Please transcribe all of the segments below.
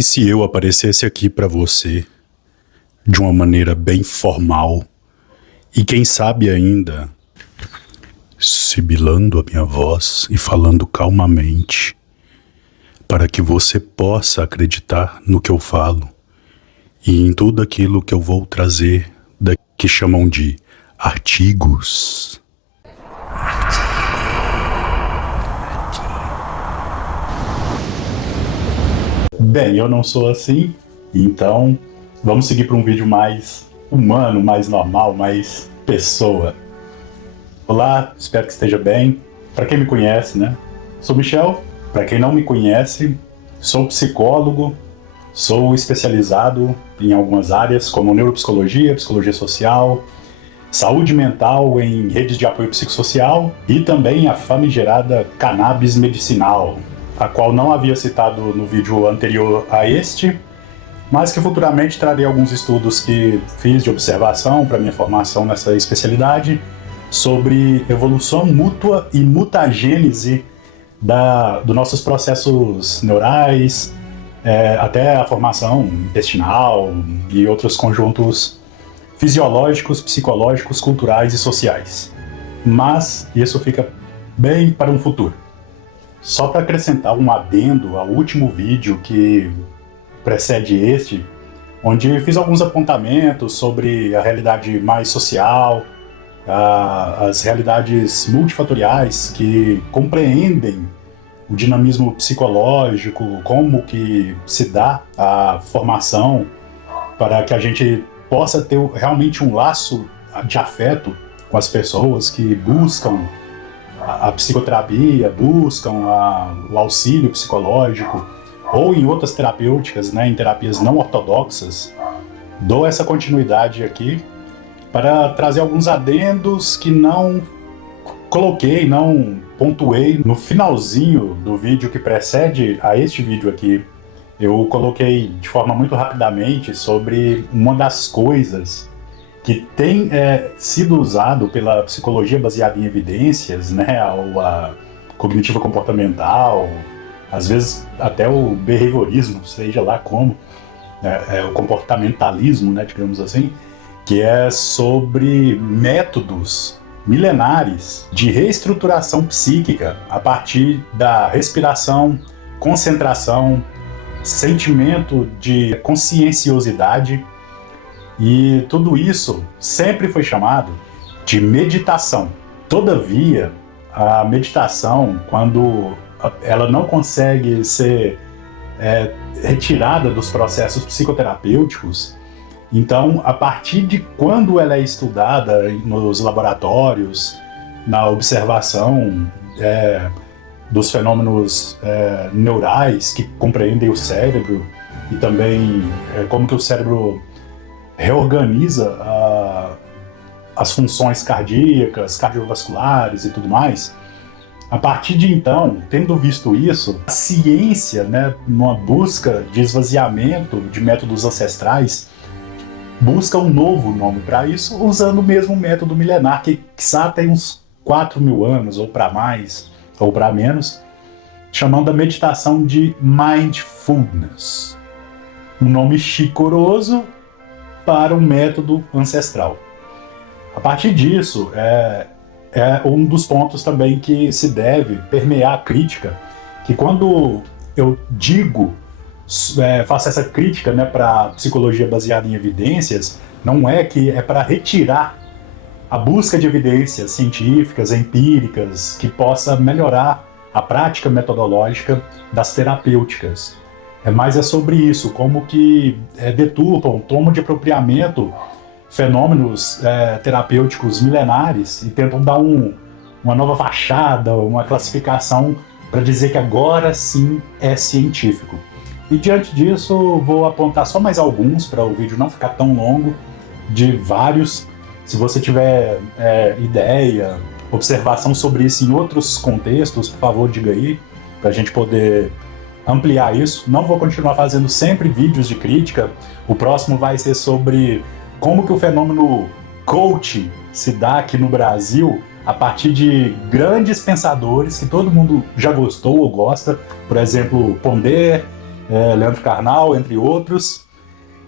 E se eu aparecesse aqui para você de uma maneira bem formal e quem sabe ainda sibilando a minha voz e falando calmamente para que você possa acreditar no que eu falo e em tudo aquilo que eu vou trazer que chamam de artigos? Bem, eu não sou assim, então vamos seguir para um vídeo mais humano, mais normal, mais pessoa. Olá, espero que esteja bem. Para quem me conhece, né? Sou Michel. Para quem não me conhece, sou psicólogo, sou especializado em algumas áreas como neuropsicologia, psicologia social, saúde mental em redes de apoio psicossocial e também a famigerada cannabis medicinal, a qual não havia citado no vídeo anterior a este, mas que futuramente trarei alguns estudos que fiz de observação para minha formação nessa especialidade sobre evolução mútua e mutagênese dos nossos processos neurais, até a formação intestinal e outros conjuntos fisiológicos, psicológicos, culturais e sociais. Mas isso fica bem para um futuro. Só para acrescentar um adendo ao último vídeo que precede este, onde fiz alguns apontamentos sobre a realidade mais social, as realidades multifatoriais que compreendem o dinamismo psicológico, como que se dá a formação para que a gente possa ter realmente um laço de afeto com as pessoas que buscam a psicoterapia, buscam o auxílio psicológico, ou em outras terapêuticas, né, em terapias não ortodoxas. Dou essa continuidade aqui para trazer alguns adendos que não coloquei, não pontuei no finalzinho do vídeo que precede a este vídeo aqui. Eu coloquei de forma muito rapidamente sobre uma das coisas que tem sido usado pela psicologia baseada em evidências, né, ou a cognitiva comportamental, às vezes até o behaviorismo, seja lá como, o comportamentalismo, né, digamos assim, que é sobre métodos milenares de reestruturação psíquica a partir da respiração, concentração, sentimento de conscienciosidade, e tudo isso sempre foi chamado de meditação. Todavia, a meditação, quando ela não consegue ser retirada dos processos psicoterapêuticos, então, a partir de quando ela é estudada nos laboratórios, na observação dos fenômenos neurais que compreendem o cérebro e também como que o cérebro reorganiza as funções cardíacas, cardiovasculares e tudo mais, a partir de então, tendo visto isso, a ciência, né, numa busca de esvaziamento de métodos ancestrais, busca um novo nome para isso, usando o mesmo método milenar, que quizá tem uns 4.000 anos, ou para mais, ou para menos, chamando a meditação de Mindfulness. Um nome chicoroso para um método ancestral. A partir disso, é um dos pontos também que se deve permear a crítica, que quando eu digo faço essa crítica, né, para a psicologia baseada em evidências, não é que é para retirar a busca de evidências científicas, empíricas, que possa melhorar a prática metodológica das terapêuticas. Mas é sobre isso, como que deturpam, tomam de apropriamento fenômenos terapêuticos milenares e tentam dar uma nova fachada, uma classificação para dizer que agora sim é científico. E diante disso, vou apontar só mais alguns para o vídeo não ficar tão longo, de vários. Se você tiver ideia, observação sobre isso em outros contextos, por favor, diga aí, para a gente poder ampliar isso. Não vou continuar fazendo sempre vídeos de crítica. O próximo vai ser sobre como que o fenômeno coach se dá aqui no Brasil a partir de grandes pensadores que todo mundo já gostou ou gosta. Por exemplo, Pondé, Leandro Carnal, entre outros.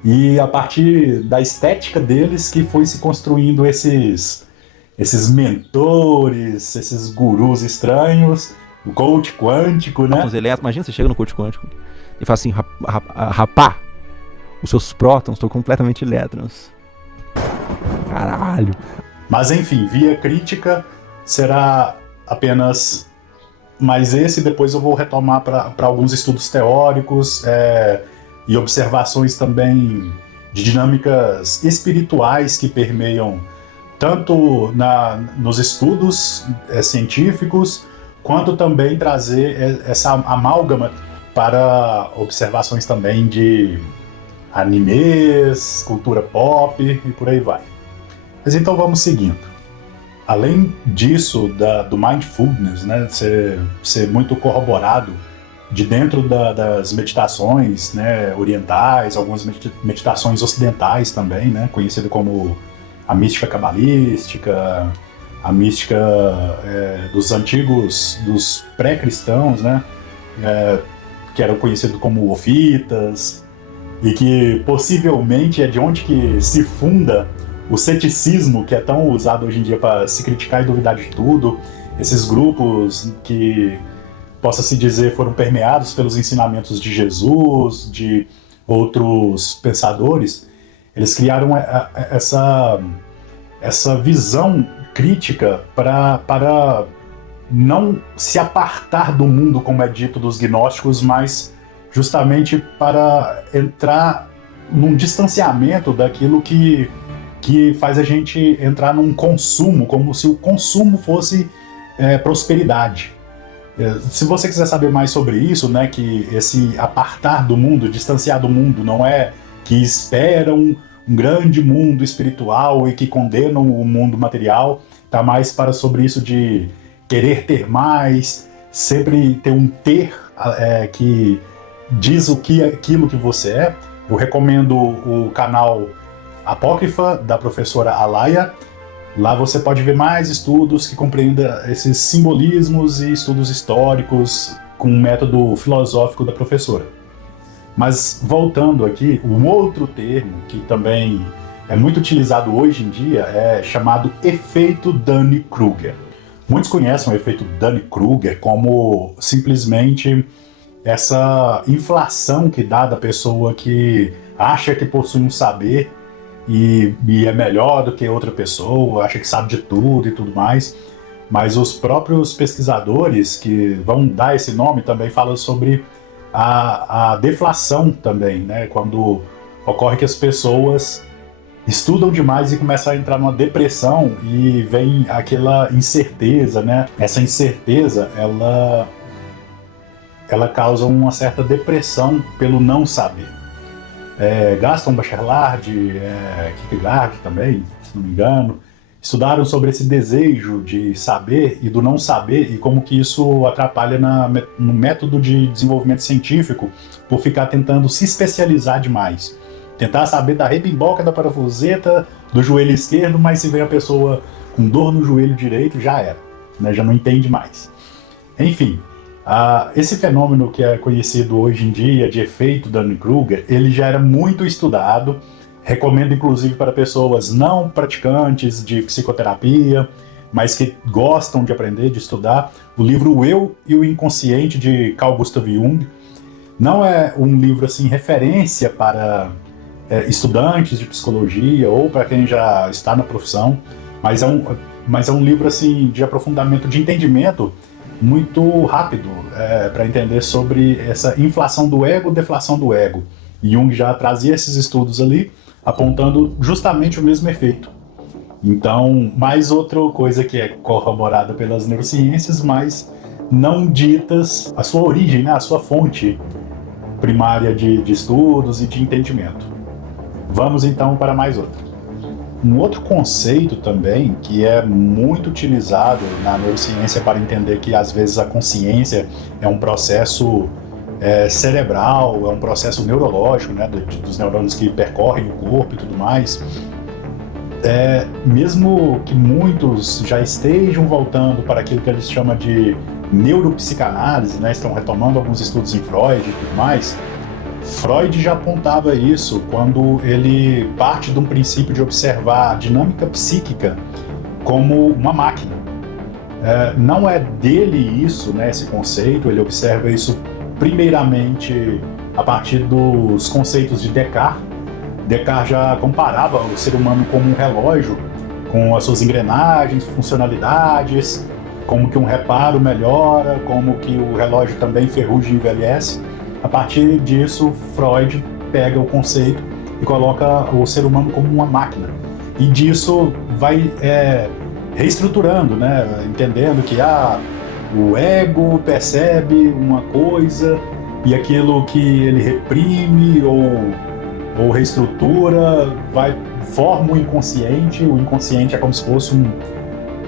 E a partir da estética deles que foi se construindo esses mentores, esses gurus estranhos, o coach quântico, né? Imagina você chega no coach quântico e fala assim, rapá, os seus prótons estão completamente elétrons. Caralho. Mas enfim, via crítica será apenas mais esse, depois eu vou retomar para alguns estudos teóricos e observações também de dinâmicas espirituais que permeiam tanto nos estudos científicos, quanto também trazer essa amálgama para observações também de animes, cultura pop e por aí vai. Mas então vamos seguindo. Além disso, do mindfulness, né, ser muito corroborado de dentro das meditações, né, orientais, algumas meditações ocidentais também, né, conhecido como a mística cabalística, a mística dos pré-cristãos, né, que eram conhecidos como ofitas, e que possivelmente é de onde que se funda o ceticismo, que é tão usado hoje em dia para se criticar e duvidar de tudo, esses grupos que, possa-se dizer, foram permeados pelos ensinamentos de Jesus, de outros pensadores, eles criaram essa visão crítica para não se apartar do mundo, como é dito dos gnósticos, mas justamente para entrar num distanciamento daquilo que faz a gente entrar num consumo, como se o consumo fosse prosperidade. Se você quiser saber mais sobre isso, né, que esse apartar do mundo, distanciar do mundo, não é que esperam um grande mundo espiritual e que condenam o mundo material, tá mais para sobre isso de querer ter mais, sempre ter um ter que diz aquilo que você é. Eu recomendo o canal Apócrifa, da professora Alaya. Lá você pode ver mais estudos que compreendam esses simbolismos e estudos históricos com o método filosófico da professora. Mas voltando aqui, um outro termo que também é muito utilizado hoje em dia é chamado efeito Dunning-Kruger. Muitos conhecem o efeito Dunning-Kruger como simplesmente essa inflação que dá da pessoa que acha que possui um saber e é melhor do que outra pessoa, acha que sabe de tudo e tudo mais. Mas os próprios pesquisadores que vão dar esse nome também falam sobre a deflação também, né? Quando ocorre que as pessoas estudam demais e começam a entrar numa depressão e vem aquela incerteza, né? Essa incerteza, ela causa uma certa depressão pelo não saber. Gaston Bachelard, Kierkegaard também, se não me engano, estudaram sobre esse desejo de saber e do não saber e como que isso atrapalha no método de desenvolvimento científico por ficar tentando se especializar demais. Tentar saber da rebimboca, da parafuseta, do joelho esquerdo, mas se vem a pessoa com dor no joelho direito, já era, né? Já não entende mais. Enfim, esse fenômeno que é conhecido hoje em dia de efeito Dunning-Kruger, ele já era muito estudado. Recomendo inclusive para pessoas não praticantes de psicoterapia, mas que gostam de aprender, de estudar, o livro O Eu e o Inconsciente, de Carl Gustav Jung. Não é um livro assim referência para estudantes de psicologia ou para quem já está na profissão, mas é um livro assim de aprofundamento, de entendimento muito rápido, para entender sobre essa inflação do ego, deflação do ego. Jung já trazia esses estudos ali, apontando justamente o mesmo efeito. Então, mais outra coisa que é corroborada pelas neurociências, mas não ditas a sua origem, né, a sua fonte primária de estudos e de entendimento. Vamos então para mais outra. Um outro conceito também que é muito utilizado na neurociência para entender que às vezes a consciência é um processo cerebral, é um processo neurológico, né, dos neurônios que percorrem o corpo e tudo mais. Mesmo que muitos já estejam voltando para aquilo que eles chamam de neuropsicanálise, né, estão retomando alguns estudos em Freud e tudo mais, Freud já apontava isso quando ele parte de um princípio de observar a dinâmica psíquica como uma máquina. Não é dele isso, né, esse conceito, ele observa isso primeiramente a partir dos conceitos de Descartes. Descartes já comparava o ser humano como um relógio, com as suas engrenagens, funcionalidades, como que um reparo melhora, como que o relógio também ferruja e envelhece. A partir disso, Freud pega o conceito e coloca o ser humano como uma máquina. E disso vai reestruturando, né? Entendendo que o ego percebe uma coisa e aquilo que ele reprime ou reestrutura forma o inconsciente. O inconsciente é como se fosse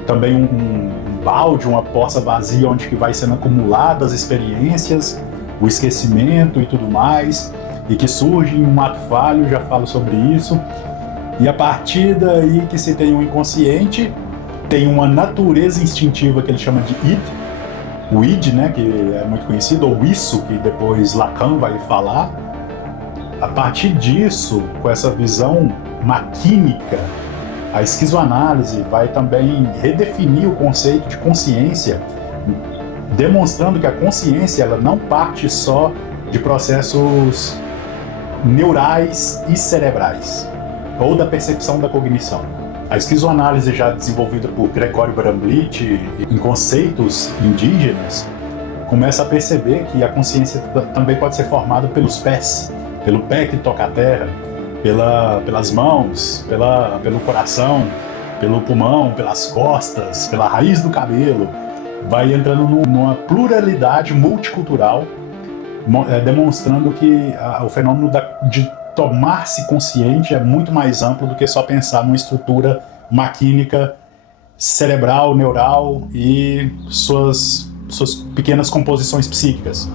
também um balde, uma poça vazia onde que vai sendo acumuladas as experiências, o esquecimento e tudo mais, e que surge em um ato falho, já falo sobre isso. E a partir daí que se tem um inconsciente, tem uma natureza instintiva que ele chama de id, o id, né, que é muito conhecido, ou isso, que depois Lacan vai falar. A partir disso, com essa visão maquínica, a esquizoanálise vai também redefinir o conceito de consciência, demonstrando que a consciência ela não parte só de processos neurais e cerebrais, ou da percepção da cognição. A esquizoanálise, já desenvolvida por Gregório Bramblitch em conceitos indígenas, começa a perceber que a consciência também pode ser formada pelos pés, pelo pé que toca a terra, pelas mãos, pelo coração, pelo pulmão, pelas costas, pela raiz do cabelo. Vai entrando numa pluralidade multicultural, demonstrando que o fenômeno de tomar-se consciente é muito mais amplo do que só pensar numa estrutura maquínica, cerebral, neural e suas pequenas composições psíquicas.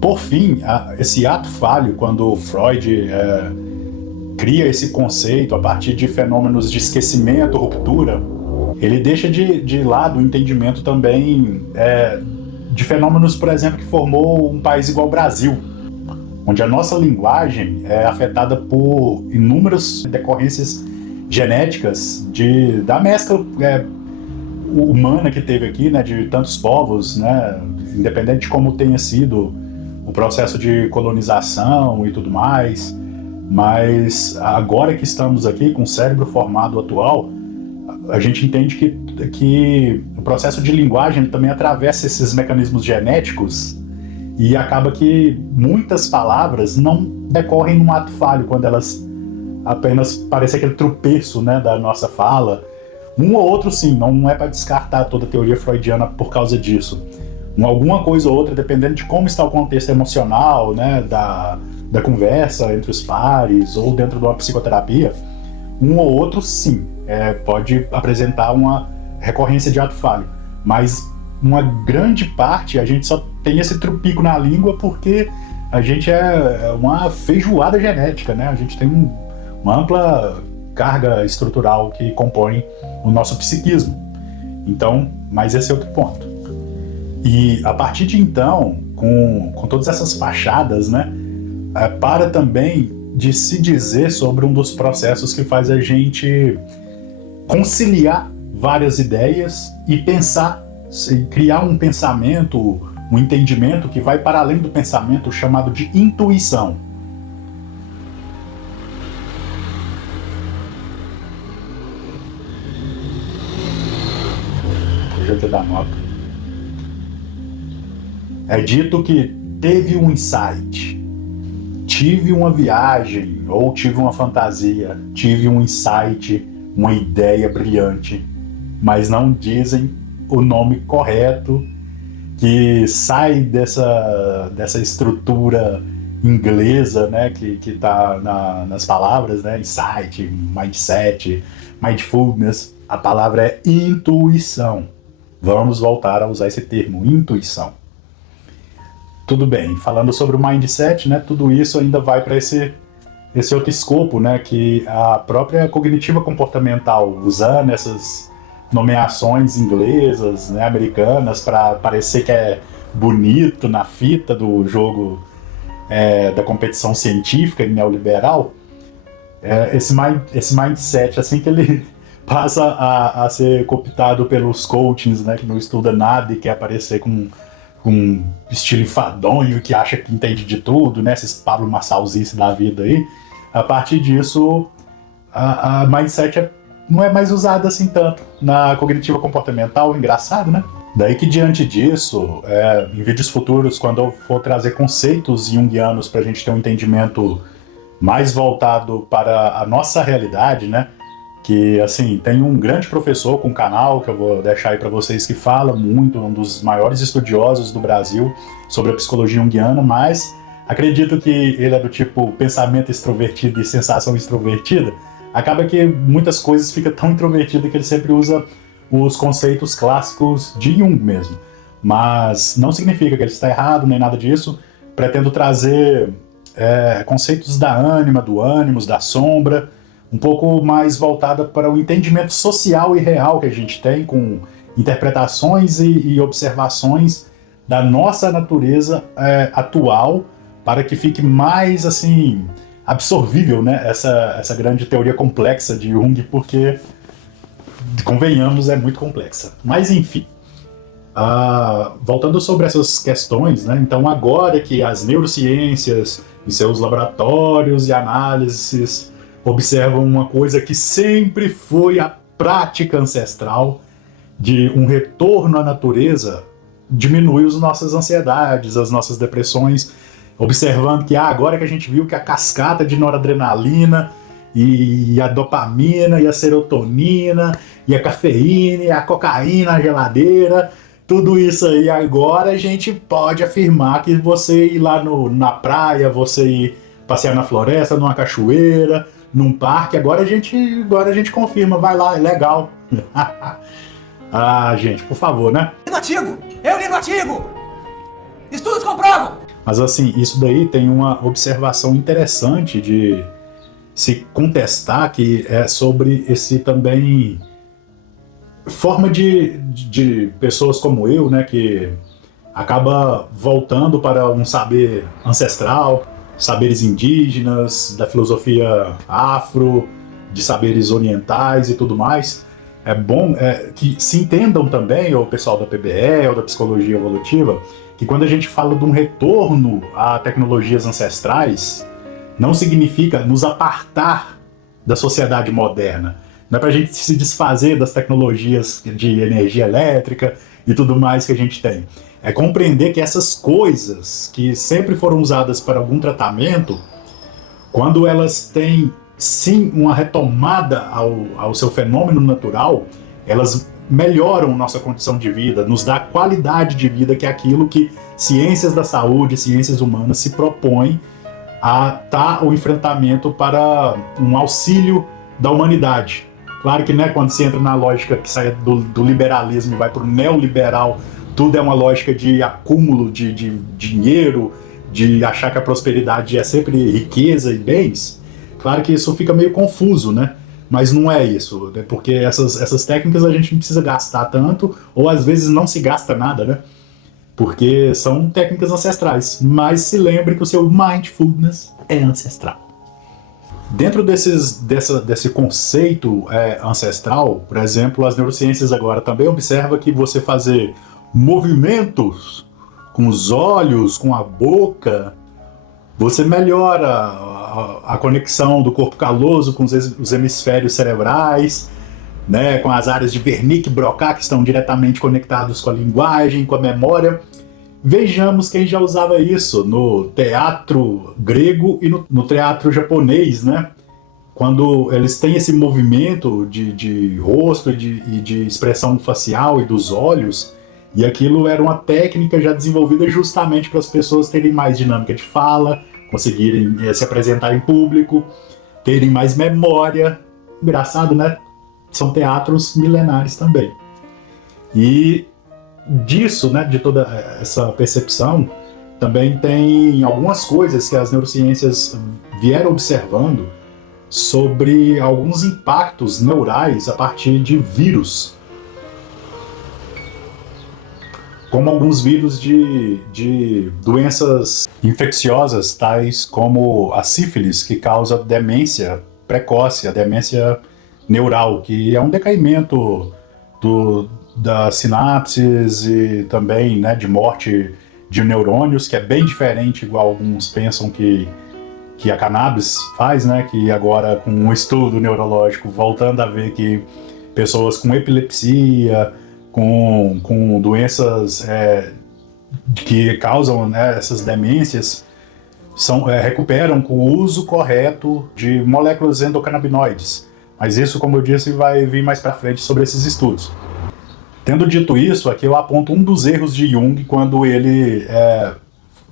Por fim, esse ato falho, quando Freud cria esse conceito a partir de fenômenos de esquecimento, ruptura, ele deixa de lado o entendimento também de fenômenos, por exemplo, que formou um país igual ao Brasil, onde a nossa linguagem é afetada por inúmeras decorrências genéticas da mescla humana que teve aqui, né, de tantos povos, né, independente de como tenha sido o processo de colonização e tudo mais. Mas agora que estamos aqui com o cérebro formado atual, a gente entende que o processo de linguagem também atravessa esses mecanismos genéticos e acaba que muitas palavras não decorrem num ato falho, quando elas apenas parecem aquele tropeço, né, da nossa fala. Um ou outro sim, não é para descartar toda a teoria freudiana por causa disso. Alguma coisa ou outra, dependendo de como está o contexto emocional, né, da conversa entre os pares ou dentro de uma psicoterapia, um ou outro sim, pode apresentar uma recorrência de ato falho, mas uma grande parte a gente só tem esse trupico na língua porque a gente é uma feijoada genética, né? A gente tem uma ampla carga estrutural que compõe o nosso psiquismo. Então, mas esse é outro ponto. E a partir de então, com todas essas fachadas, né, para também de se dizer sobre um dos processos que faz a gente conciliar várias ideias e pensar, criar um pensamento, um entendimento que vai para além do pensamento, chamado de intuição. Deixa eu te dar nota. É dito que teve um insight, tive uma viagem ou tive uma fantasia, tive um insight, uma ideia brilhante, mas não dizem o nome correto que sai dessa estrutura inglesa, né, que está nas palavras, né, insight, mindset, mindfulness. A palavra é intuição. Vamos voltar a usar esse termo, intuição. Tudo bem, falando sobre o mindset, né, tudo isso ainda vai para esse outro escopo, né, que a própria cognitiva comportamental, usando essas nomeações inglesas, né, americanas, para parecer que é bonito na fita do jogo da competição científica e neoliberal, esse mindset, assim que ele passa a ser cooptado pelos coachings, né, que não estuda nada e quer aparecer com estilo enfadonho, que acha que entende de tudo, né, esses Pablo Massalzice da vida aí, a partir disso a mindset não é mais usada assim tanto na cognitiva comportamental, engraçado, né? Daí que diante disso, em vídeos futuros, quando eu for trazer conceitos junguianos para a gente ter um entendimento mais voltado para a nossa realidade, né? Que, assim, tem um grande professor com um canal, que eu vou deixar aí para vocês, que fala muito, um dos maiores estudiosos do Brasil sobre a psicologia junguiana, mas acredito que ele é do tipo pensamento extrovertido e sensação extrovertida. Acaba que muitas coisas ficam tão introvertidas que ele sempre usa os conceitos clássicos de Jung mesmo. Mas não significa que ele está errado, nem nada disso. Pretendo trazer conceitos da ânima, do ânimos, da sombra, um pouco mais voltada para o entendimento social e real que a gente tem, com interpretações e observações da nossa natureza atual, para que fique mais, assim, absorvível, né, essa grande teoria complexa de Jung, porque, convenhamos, é muito complexa. Mas, enfim, voltando sobre essas questões, né, então agora que as neurociências, em seus laboratórios e análises, observam uma coisa que sempre foi a prática ancestral de um retorno à natureza, diminui as nossas ansiedades, as nossas depressões, observando que agora que a gente viu que a cascata de noradrenalina e a dopamina e a serotonina e a cafeína e a cocaína, a geladeira, tudo isso aí agora a gente pode afirmar que você ir lá na praia, você ir passear na floresta, numa cachoeira, num parque, agora a gente confirma, vai lá, é legal. Gente, por favor, né? Eu li no artigo! Estudos comprovam! Mas assim, isso daí tem uma observação interessante de se contestar, que é sobre esse também forma de pessoas como eu, né, que acaba voltando para um saber ancestral, saberes indígenas, da filosofia afro, de saberes orientais e tudo mais. É bom que se entendam também, o pessoal da PBE ou da psicologia evolutiva, que quando a gente fala de um retorno a tecnologias ancestrais, não significa nos apartar da sociedade moderna. Não é para a gente se desfazer das tecnologias de energia elétrica e tudo mais que a gente tem. É compreender que essas coisas que sempre foram usadas para algum tratamento, quando elas têm, sim, uma retomada ao seu fenômeno natural, elas melhoram nossa condição de vida, nos dá qualidade de vida, que é aquilo que ciências da saúde, ciências humanas se propõem a dar o enfrentamento para um auxílio da humanidade. Claro que, né, quando se entra na lógica que sai do liberalismo e vai para o neoliberal, tudo é uma lógica de acúmulo de dinheiro, de achar que a prosperidade é sempre riqueza e bens. Claro que isso fica meio confuso, né? Mas não é isso, né? Porque essas técnicas a gente não precisa gastar tanto, ou às vezes não se gasta nada, né? Porque são técnicas ancestrais. Mas se lembre que o seu mindfulness é ancestral. Dentro desse conceito ancestral, por exemplo, as neurociências agora também observam que você fazer movimentos com os olhos, com a boca, você melhora a conexão do corpo caloso com os hemisférios cerebrais, né, com as áreas de Wernicke e Broca, que estão diretamente conectados com a linguagem, com a memória. Vejamos quem já usava isso no teatro grego e no teatro japonês, né? Quando eles têm esse movimento de rosto e de expressão facial e dos olhos, e aquilo era uma técnica já desenvolvida justamente para as pessoas terem mais dinâmica de fala, conseguirem se apresentar em público, terem mais memória. Engraçado, né? São teatros milenares também. E disso, né, de toda essa percepção, também tem algumas coisas que as neurociências vieram observando sobre alguns impactos neurais a partir de vírus. como alguns vírus de doenças infecciosas, tais como a sífilis, que causa demência precoce, a demência neural, que é um decaimento das sinapses e também, né, de morte de neurônios, que é bem diferente, igual alguns pensam que a cannabis faz, né, que agora com um estudo neurológico voltando a ver que pessoas com epilepsia, com doenças que causam, né, essas demências, recuperam com o uso correto de moléculas endocannabinoides. Mas isso, como eu disse, vai vir mais para frente sobre esses estudos. Tendo dito isso, aqui eu aponto um dos erros de Jung quando ele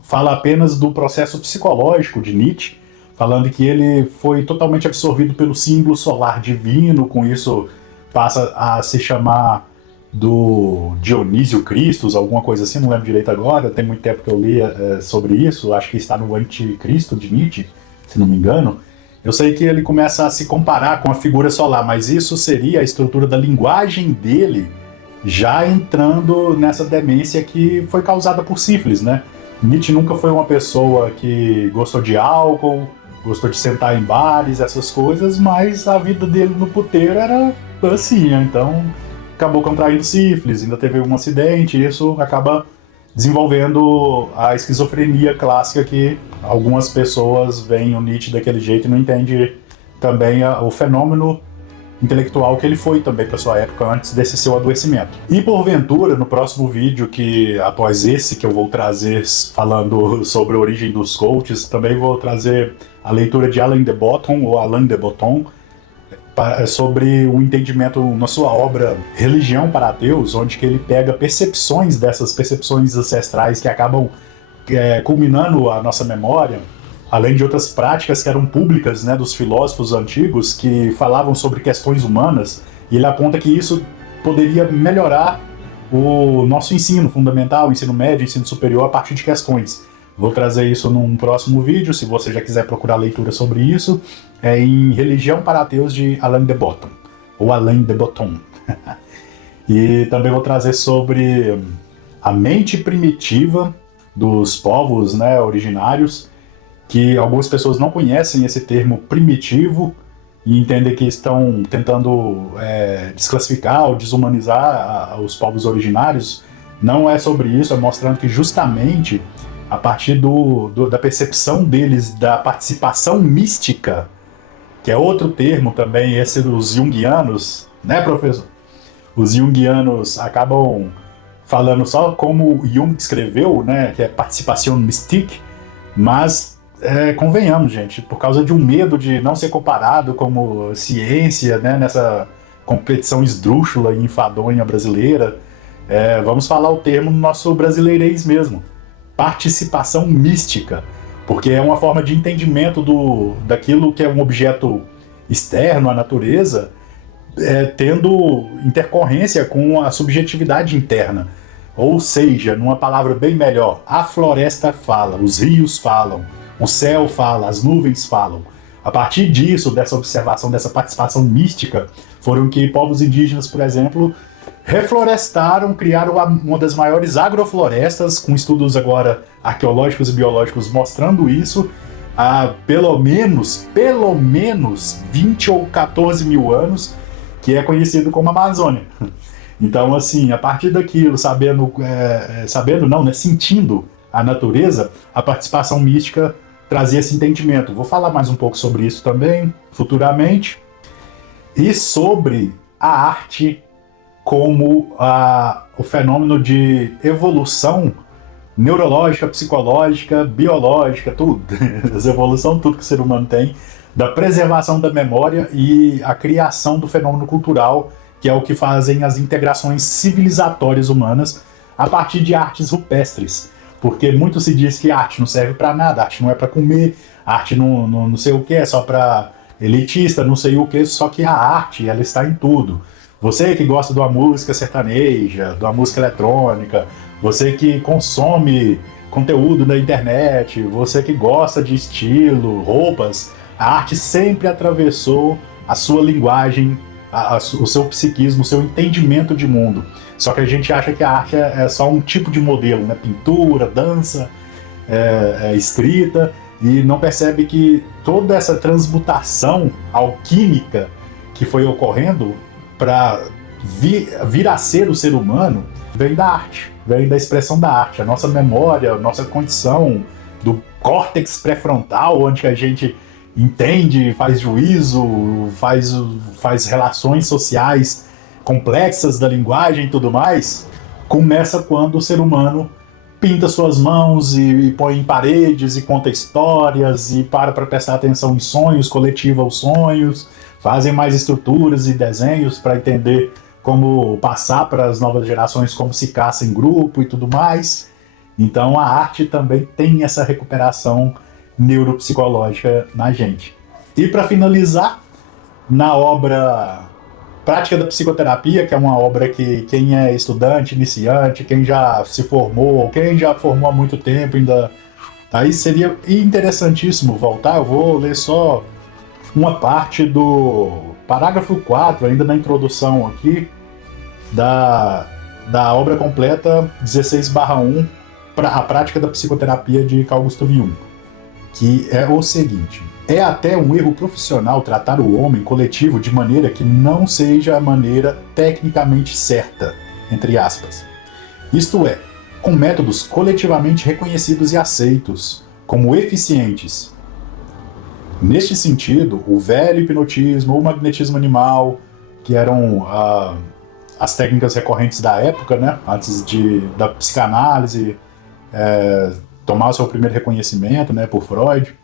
fala apenas do processo psicológico de Nietzsche, falando que ele foi totalmente absorvido pelo símbolo solar divino, com isso passa a se chamar do Dionísio Christus, alguma coisa assim, não lembro direito agora, tem muito tempo que eu li sobre isso, acho que está no Anticristo de Nietzsche, se não me engano. Eu sei que ele começa a se comparar com a figura solar, mas isso seria a estrutura da linguagem dele, já entrando nessa demência que foi causada por sífilis, né? Nietzsche nunca foi uma pessoa que gostou de álcool, gostou de sentar em bares, essas coisas, mas a vida dele no puteiro era assim, então acabou contraindo sífilis, ainda teve um acidente, e isso acaba desenvolvendo a esquizofrenia clássica que algumas pessoas veem o Nietzsche daquele jeito e não entendem também o fenômeno intelectual que ele foi também para sua época antes desse seu adoecimento. E porventura, no próximo vídeo, que após esse que eu vou trazer falando sobre a origem dos coaches, também vou trazer a leitura de Alain de Botton, ou Alain de Botton, sobre o entendimento na sua obra Religião para Ateus, onde que ele pega percepções dessas percepções ancestrais que acabam culminando a nossa memória, além de outras práticas que eram públicas, né, dos filósofos antigos que falavam sobre questões humanas, e ele aponta que isso poderia melhorar o nosso ensino fundamental, ensino médio, ensino superior a partir de questões. Vou trazer isso num próximo vídeo, se você já quiser procurar leitura sobre isso, em Religião para Ateus de Alain de Botton, ou Alain de Botton. E também vou trazer sobre a mente primitiva dos povos, né, originários, que algumas pessoas não conhecem esse termo primitivo e entendem que estão tentando desclassificar ou desumanizar os povos originários. Não é sobre isso, é mostrando que justamente a partir da percepção deles da participação mística, que é outro termo também, esse dos junguianos, né, professor? Os junguianos acabam falando só como Jung escreveu, né, que é participação mystique, mas convenhamos, gente, por causa de um medo de não ser comparado como ciência, né, nessa competição esdrúxula e enfadonha brasileira, vamos falar o termo no nosso brasileirês mesmo, participação mística, porque é uma forma de entendimento daquilo que é um objeto externo à natureza, tendo intercorrência com a subjetividade interna. Ou seja, numa palavra bem melhor, a floresta fala, os rios falam, o céu fala, as nuvens falam. A partir disso, dessa observação, dessa participação mística, foram que povos indígenas, por exemplo, reflorestaram, criaram uma das maiores agroflorestas, com estudos agora arqueológicos e biológicos mostrando isso, há pelo menos 20 ou 14 mil anos, que é conhecido como Amazônia. Então, assim, a partir daquilo, sentindo a natureza, a participação mística trazia esse entendimento. Vou falar mais um pouco sobre isso também, futuramente. E sobre a arte como o fenômeno de evolução neurológica, psicológica, biológica, tudo. Essa evolução, tudo que o ser humano tem, da preservação da memória e a criação do fenômeno cultural, que é o que fazem as integrações civilizatórias humanas a partir de artes rupestres. Porque muito se diz que arte não serve para nada, arte não é para comer, arte não sei o que, é só para elitista, não sei o que, só que a arte, ela está em tudo. Você que gosta de uma música sertaneja, de uma música eletrônica, você que consome conteúdo na internet, você que gosta de estilo, roupas, a arte sempre atravessou a sua linguagem, o seu psiquismo, o seu entendimento de mundo. Só que a gente acha que a arte é só um tipo de modelo, né? Pintura, dança, escrita, e não percebe que toda essa transmutação alquímica que foi ocorrendo para vir a ser o ser humano vem da arte, vem da expressão da arte. A nossa memória, a nossa condição do córtex pré-frontal, onde a gente entende, faz juízo, faz relações sociais complexas da linguagem e tudo mais, começa quando o ser humano pinta suas mãos e põe em paredes e conta histórias e para prestar atenção em sonhos, coletiva os sonhos, fazem mais estruturas e desenhos para entender como passar para as novas gerações como se caça em grupo e tudo mais. Então a arte também tem essa recuperação neuropsicológica na gente. E para finalizar, na obra Prática da Psicoterapia, que é uma obra que quem é estudante, iniciante, quem já se formou, quem já formou há muito tempo ainda, aí seria interessantíssimo voltar. Eu vou ler só uma parte do parágrafo 4, ainda na introdução aqui, da obra completa 16/1, a Prática da Psicoterapia de Carl Gustav Jung, que é o seguinte: é até um erro profissional tratar o homem coletivo de maneira que não seja a maneira tecnicamente certa, entre aspas. Isto é, com métodos coletivamente reconhecidos e aceitos como eficientes. Neste sentido, o velho hipnotismo, o magnetismo animal, que eram as técnicas recorrentes da época, né, antes da psicanálise tomar o seu primeiro reconhecimento, né, por Freud,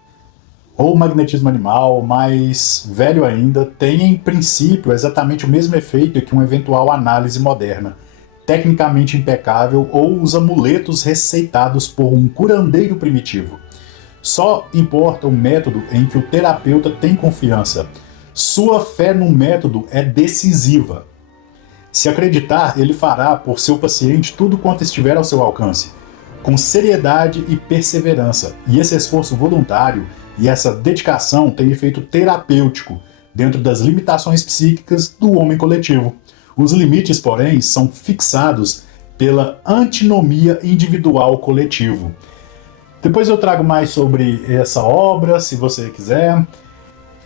ou o magnetismo animal, mais velho ainda, tem em princípio exatamente o mesmo efeito que uma eventual análise moderna, tecnicamente impecável, ou os amuletos receitados por um curandeiro primitivo. Só importa o método em que o terapeuta tem confiança. Sua fé no método é decisiva. Se acreditar, ele fará por seu paciente tudo quanto estiver ao seu alcance, com seriedade e perseverança, e esse esforço voluntário e essa dedicação tem efeito terapêutico dentro das limitações psíquicas do homem coletivo. Os limites, porém, são fixados pela antinomia individual coletivo. Depois eu trago mais sobre essa obra, se você quiser.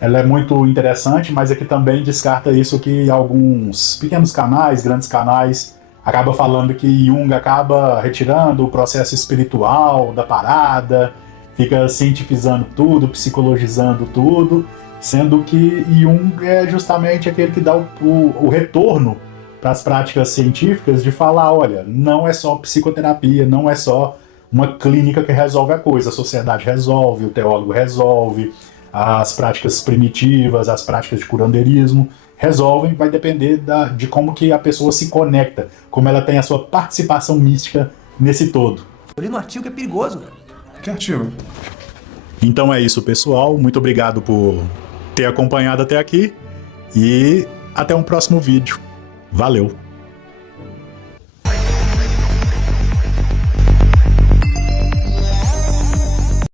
Ela é muito interessante, mas aqui também descarta isso que alguns pequenos canais, grandes canais, acaba falando que Jung acaba retirando o processo espiritual da parada, fica cientificando tudo, psicologizando tudo, sendo que Jung é justamente aquele que dá o retorno para as práticas científicas de falar, olha, não é só psicoterapia, não é só uma clínica que resolve a coisa, a sociedade resolve, o teólogo resolve, as práticas primitivas, as práticas de curandeirismo resolvem, vai depender de como que a pessoa se conecta, como ela tem a sua participação mística nesse todo. Eu li no artigo que é perigoso, cara. Que artigo? Então é isso, pessoal. Muito obrigado por ter acompanhado até aqui e até um próximo vídeo. Valeu!